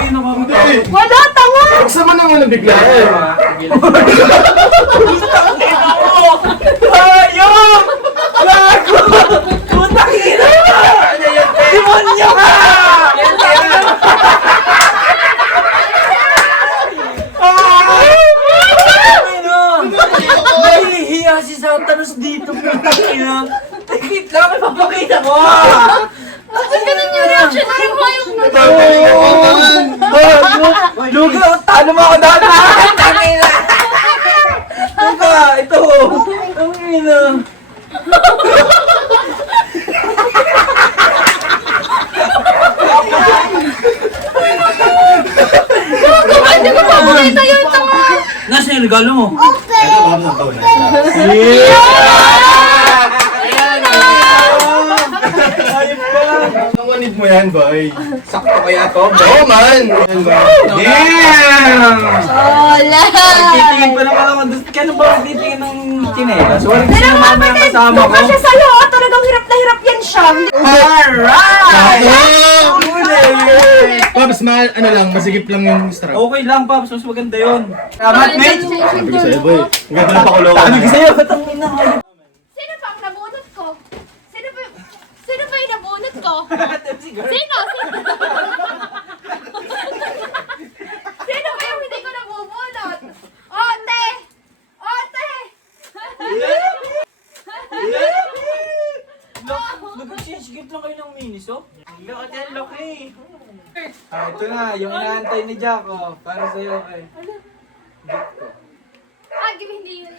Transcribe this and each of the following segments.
kanina ka. Wala, tanga! Buksan mo naman ang bigla eh. Hayop! Gago! Putang ina! Demonyo ka! Nahihiya si Satanos dito, putang ina. Wait lang, ipapakita ko! Bakit ganun yung reaction? Ay, hayop na to! Luga, talo mo ako dati! Tangina! Luga, ito! Tangina! Hindi ko pa makita yun, tanga! Nasaan yung regalo mo? Ito, baka ng taon na Nawanid mo yan, boy. Sakto kaya to? Oo, man! Yan ba? Damn! Wala! Titingin pa naman ako doon. Kano ba titingin ng chinelas? Walang Pero sino nga mamaya kapatid, kasama ko. mukha siya sa'yo, ah. Talagang hirap na hirap yan siya. Alright! Pops, ano lang, masigip lang yung strap. Okay lang, Pops. Mas maganda yun. Salamat, mate! Sabi ko sa'yo, boy. Ang ganda ng pakulungan. Sabi ko sa'yo, katangin na kayo. Sino pa ang nabunot ko? Sino pa yung nabunot ko? Sino? Sino ba yung hindi ko nabubunot? Ote! Ote! Nag-change gift lang kayo ng minis, oh? Look at yan, laki. Ito na, yung inaantay ni Jack, oh. Para sa'yo, eh. Gift ko. Ah, give hindi yun.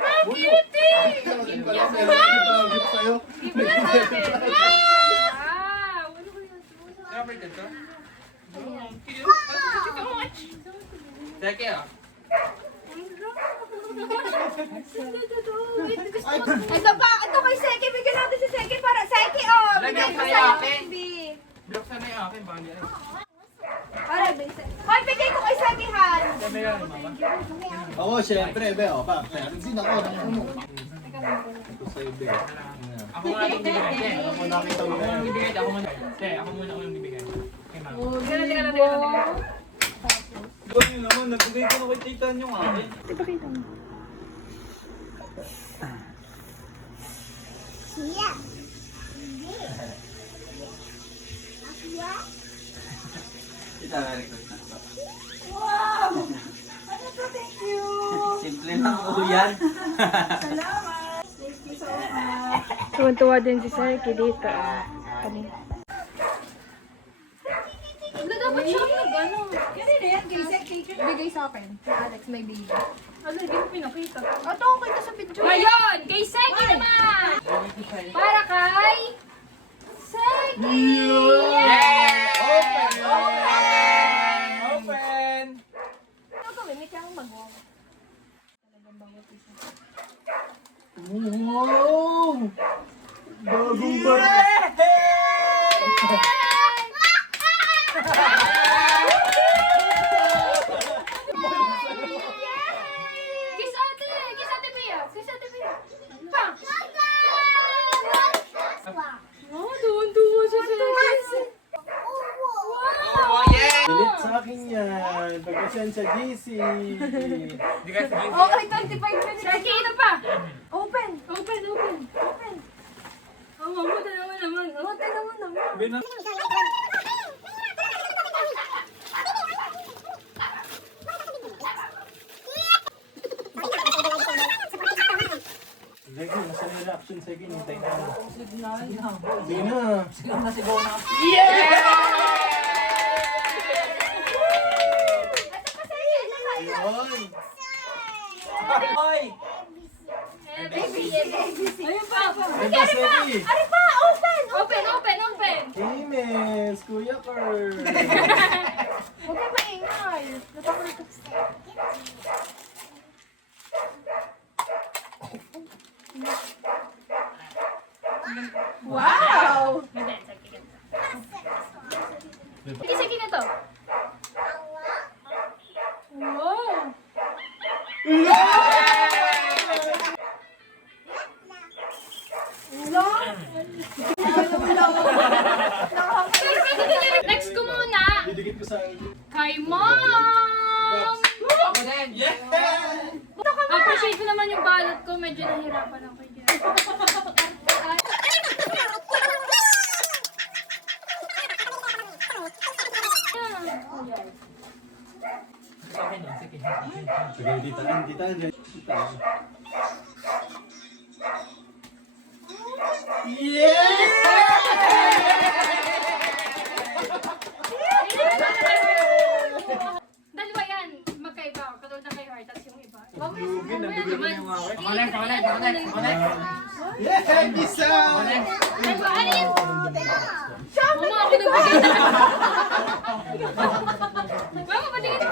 Ah, cutie! Give niya sa akin. Give niya sa akin. Wow! Ano ba yun? Number ka to? Teke, ah. Ito pa, ito kay Seki. Bigyan natin si Seki para Seki, oh. Lagyan Bigyan ko pa sa'yo, yung akin. baby. Biloksan na yung akin, bali. Para, bigyan. Hoy, bigay ko kay Seki, Han. Sabi yan, mama. Oo, syempre, be. O, pa. Sin ako. Ito sa'yo, be. Ako muna itong bibigay. Ako nakita mo Ako yan. muna bibigay. Ako muna. Ako muna unang bibigay. Kay mama. Teka. Ikaw yun naman, nagbigay ko na kay Titan yung akin. Ita-request na ito. Wow! Ano to? Thank you! Simple lang po yan. Salamat! Thank you so much! Tuwan-tuwa din si Sarky dito. Kanina. Wala dapat siya ano. Kasi na yan, kay Seki. Bigay sa akin. Alex, may baby. Ano, hindi ko pinakita. Ito, okay ka sa video. Ngayon, kay Seki naman! Para kay... Seki! Yeah! Open! Open! Ano gawin? May tiyang bango. Talagang bango pisa. Wow! Bagong bar. Kiss ate! Kiss ate Pia! Kiss ate Pia! Pa! Oh, tuwan-tuwa siya sa Seki. Oh, yeah! Pilit sa akin yan. Pagkasyan sa GC. Hindi ka sige. Okay, 25 minutes. Seki, ito pa! Open! Open, open! Open! Oh, mabuti naman. Oh, Tingnan mo naman. Binan. Lagi, nasa yung reaction sa akin. Hintay na. Sige na. Sigaw na sigaw na. Ito pa sa'yo. Ito pa. Yun. Hoy! Baby. Ayun pa! Ay, Baseri. Ari pa! Open! Open, open, open! Kimes, Kuya Kerr. Huwag kayo maingay. Napakulit ko. Wow! Ganda, Seki, ganda. Sige, Seki na to. Wow! Ulo? Next ko muna. Dikit ko sa inyo. Kay Mom! Ako din! Yeah! Appreciate ko naman yung balot ko. Medyo nahirapan ako dyan. Sa akin yun, sige. Sige, ditaan. Dalawa yan. Magkaiba. Katulad na kay Heart. Tapos yung iba. Lugi, nabigyan mo yung mga Ako next. Yeah! Bisa! Dalawa. Ano yun? Mama, ako nagbigay na. Mama, patingin mo.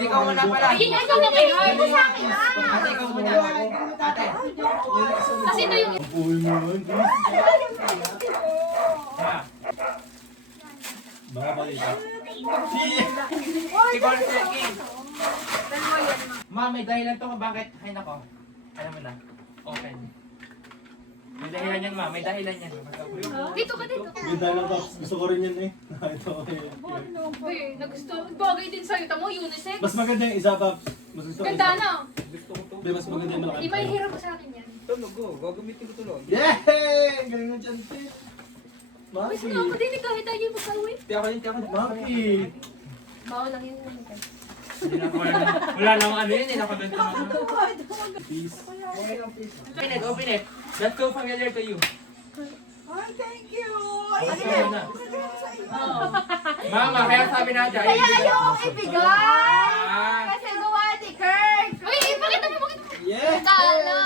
Ikaw muna pala. Ayun, ikaw na kay Heart. Ate, ikaw muna. Ate. Kasi ito yung... Uy mo yun. Mga balita. Si Golden King. Ma, may dahilan to kung bakit. Ay nako. Alam mo na. Open. May dahilan yan, ma. May dahilan yan. Dito ka dito. Ganda lang to. Gusto ko rin yan eh. Ito. Uy, nagusto. Bagay din sa'yo. Tamo, unisex. Mas maganda yung isa, Paps. Mas gusto ko Ganda isa. na. Hindi, mas maganda yung malaki. Di ba hirap sa akin yan? Tulog ko. Gagamitin ko tulog. Yay! Galing mo dyan, Tip. Uy, Maki. sino ako din. Kahit tayo yung magkawin. Tiyak ko din, tiyak ko din. Maki. Bawal lang yun. Wala nang ano yun. Hindi na ako doon. Peace. Open it. That's so familiar to you. Ay, thank you! Okay na. Mama, kaya sabi natin. Kaya ayokong ibigay! Ah. Kasi gawa ni Kurt! Uy, pakita mo. Yeah! Talo.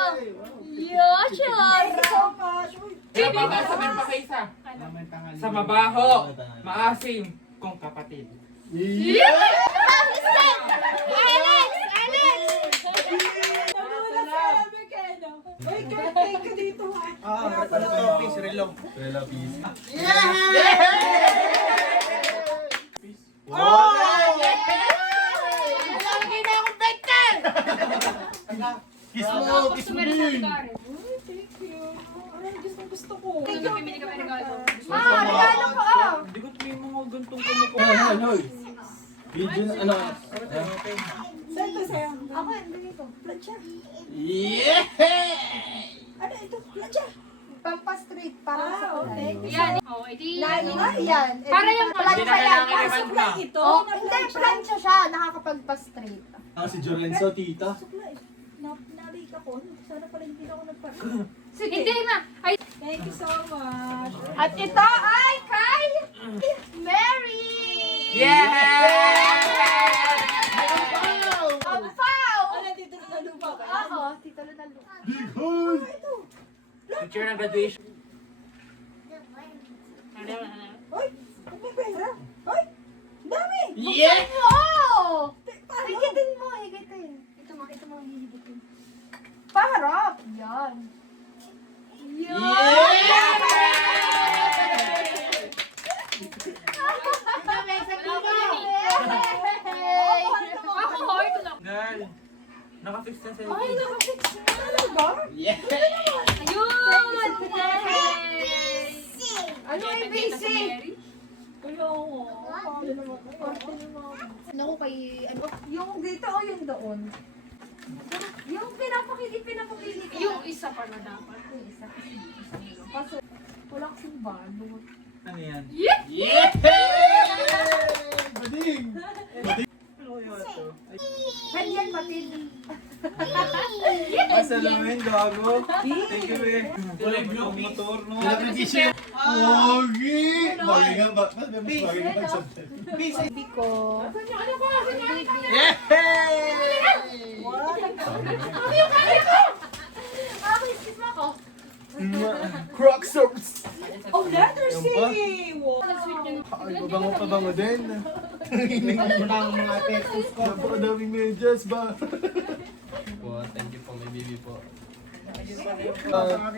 Yoshar. Thank you so much! Uy, Kaya baka sabihin pa kay isa. Sa mabaho, maasim, kung kapatid. Yeah! sabi ka, no? Uy, Kurt, thank you dito, ha? Ano to? Peace, relong. Rela, peace. Kiss mo! Kiss mo din! Uy, thank you. Ay, gusto ko. Kung napimili ka may regalo. Regalo ko, oh! Hindi ko may mga gantong kumuko. Hoy! Video na, ano? Saan ba sa'yo? Ako, hindi ko. Plancha. Yeah! Ano ito? Plancha. Pampa-street para sa kulay. thank you. Yan. Oh, edi. Yan. Para yung plancha yan. Dinadala Para naman supply ba? ito? Oh, na hindi, plancha? plancha siya. Nakakapagpa-street. Ah, si Jorenzo, tita. Supply. Nalik ako. Sana pala hindi ako nagpa- Sige. Hindi, ma. Ay, Thank you so much. At ito ay kay Mary! Yeah! Ang foul! Ano, dito na lupa ka? Oo, tito Lunalo. Bighoy! Picture ng graduation. Uy, may pera. Uy, dami. Yeah! Oo! Paano? Higitin mo, higitin. Ito mo higitin. Paharap! Yan. ako heart lang. Girl, nakafix na sa'yo. Ay, nakafix na. Ano ba? Yeah! Ayun! Ano yung basic? Kaya ako. Paano naman? Parte naman. Naku kay, ano, yung dito o yung doon? Yung pinapakili ko. Yung isa pa na dapat. Yung isa kasi wala kasing bago. Ano yan? Yeah! Bading! Ano kaya ito? Kanyan patin. Masalamin, gago. Thank you, eh. Kulay blue, motor, no? Celebration! Pogi! Bagay nga ba? Bagay nga ba? Sabi ko. Yeah! Crocsocks! Oh, letter C! Wow. Ay, pabango din. Hinihingi mo na ang mga pesos ko. Napakadaming medyas ba? Po, thank you po, may baby po.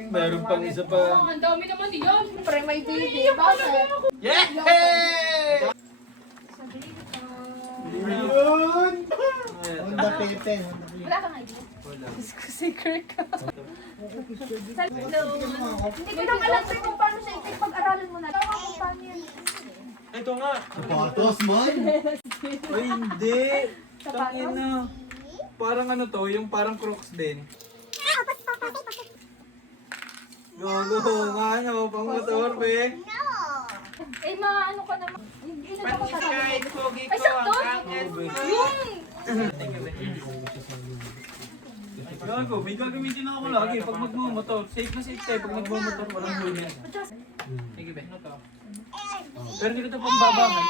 Meron pang isa pa. Oh, ang dami naman diyan. Siyempre may baby. Bakit? Yeah! Yun! Honda Pepe. Wala kang idea. Wala. Secret ka. Hindi ko lang alam sa'yo kung paano siya ipag-aralan mo na. Alam ko kung paano yan. Ito nga. Sapatos, man. Ay, hindi. Tangina. Parang ano to, yung parang Crocs din. Gago, nga ano, pang motor, be. Eh, ano ka naman? Hindi na ako Panis kahit pogi Ay, ko. sakto? Ang angas ko. Gago, may gagamitin ako lagi pag magmumotor. Safe na safe tayo pag magmumotor, walang helmet. Sige, be. Ano to? Pero hindi ko ito pang babahay.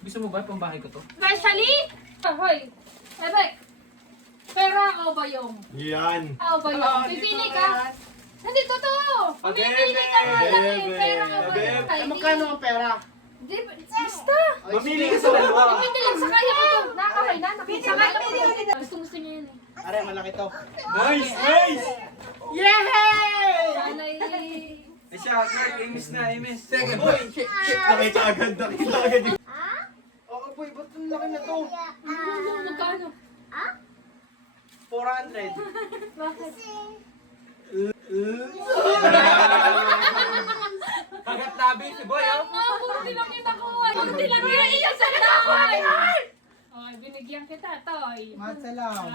Gusto mo ba pang bahay ko to? Especially? Hoy. Ebe. Pera o ba yung? Yan. O ba yung? Pipili ka? Hindi, totoo. Pumipili ka nga lang eh. Pera o ba yung? Magkano ang pera? Di, basta. Mamili ka sa dalawa. Depende lang sa kaya ko to. Nakakay na. Sa kaya ko to. Gusto niya yun eh. Are, malaki to. Nice! Nice! Sana eh. Ay siya, Clark, imis na, imis. Second. Nakita agad yung... Oo, boy, ba't ang laki na to? Magkano? 400. Bakit? Kagat labi si boy, oh. Kurti lang kita ko. Kurti lang yun. Iyan sa naman. Ay, binigyan kita, Toy. Matsalam.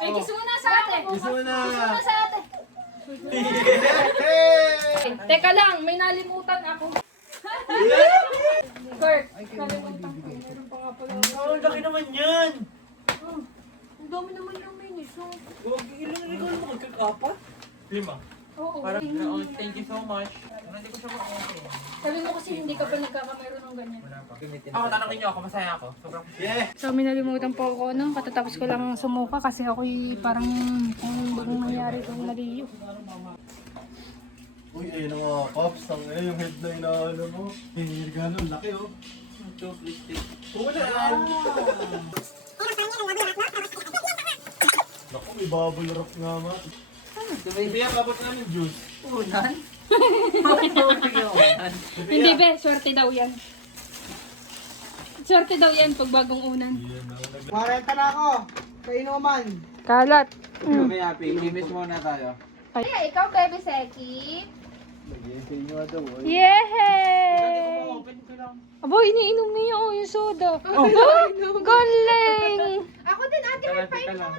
Ay, kiss mo na sa ate. Gusto mo na. Kiss mo na sa ate. Teka lang, may nalimutan ako. Kurt, nalimutan ko. Meron pa nga pala. Ang laki naman yan. Ang dami naman yung minis. Oh. Huwag ilang regalo mo, kakapat? 5. Oo. Parang, oh, thank you so much. Hindi ko siya ma-okay. Sabi mo kasi hindi ka pa nagkakameron ng ganyan. Ako, tanongin niyo ako, masaya ako. Sobrang So, minalimutan po ako, no? Katatapos ko lang sumuka kasi ako'y parang kung bagong nangyari itong naliyo. Uy, ayun ang mga pops. Ang yung headline na ano mo. Yung regalo, ang laki oh. choose lipstick. Wala. Naku, may bubble wrap nga ma. Biya, babot namin juice. Hindi be, swerte daw yan. Swerte daw yan pag bagong unan. 40 na ako. Kainuman. Kalat. Kami happy, imis muna tayo. Ay, ikaw, Baby Seki. Yehey! Abo, iniinom niya oh, yung soda. Oh, galing! Ako din, ate. Teka lang.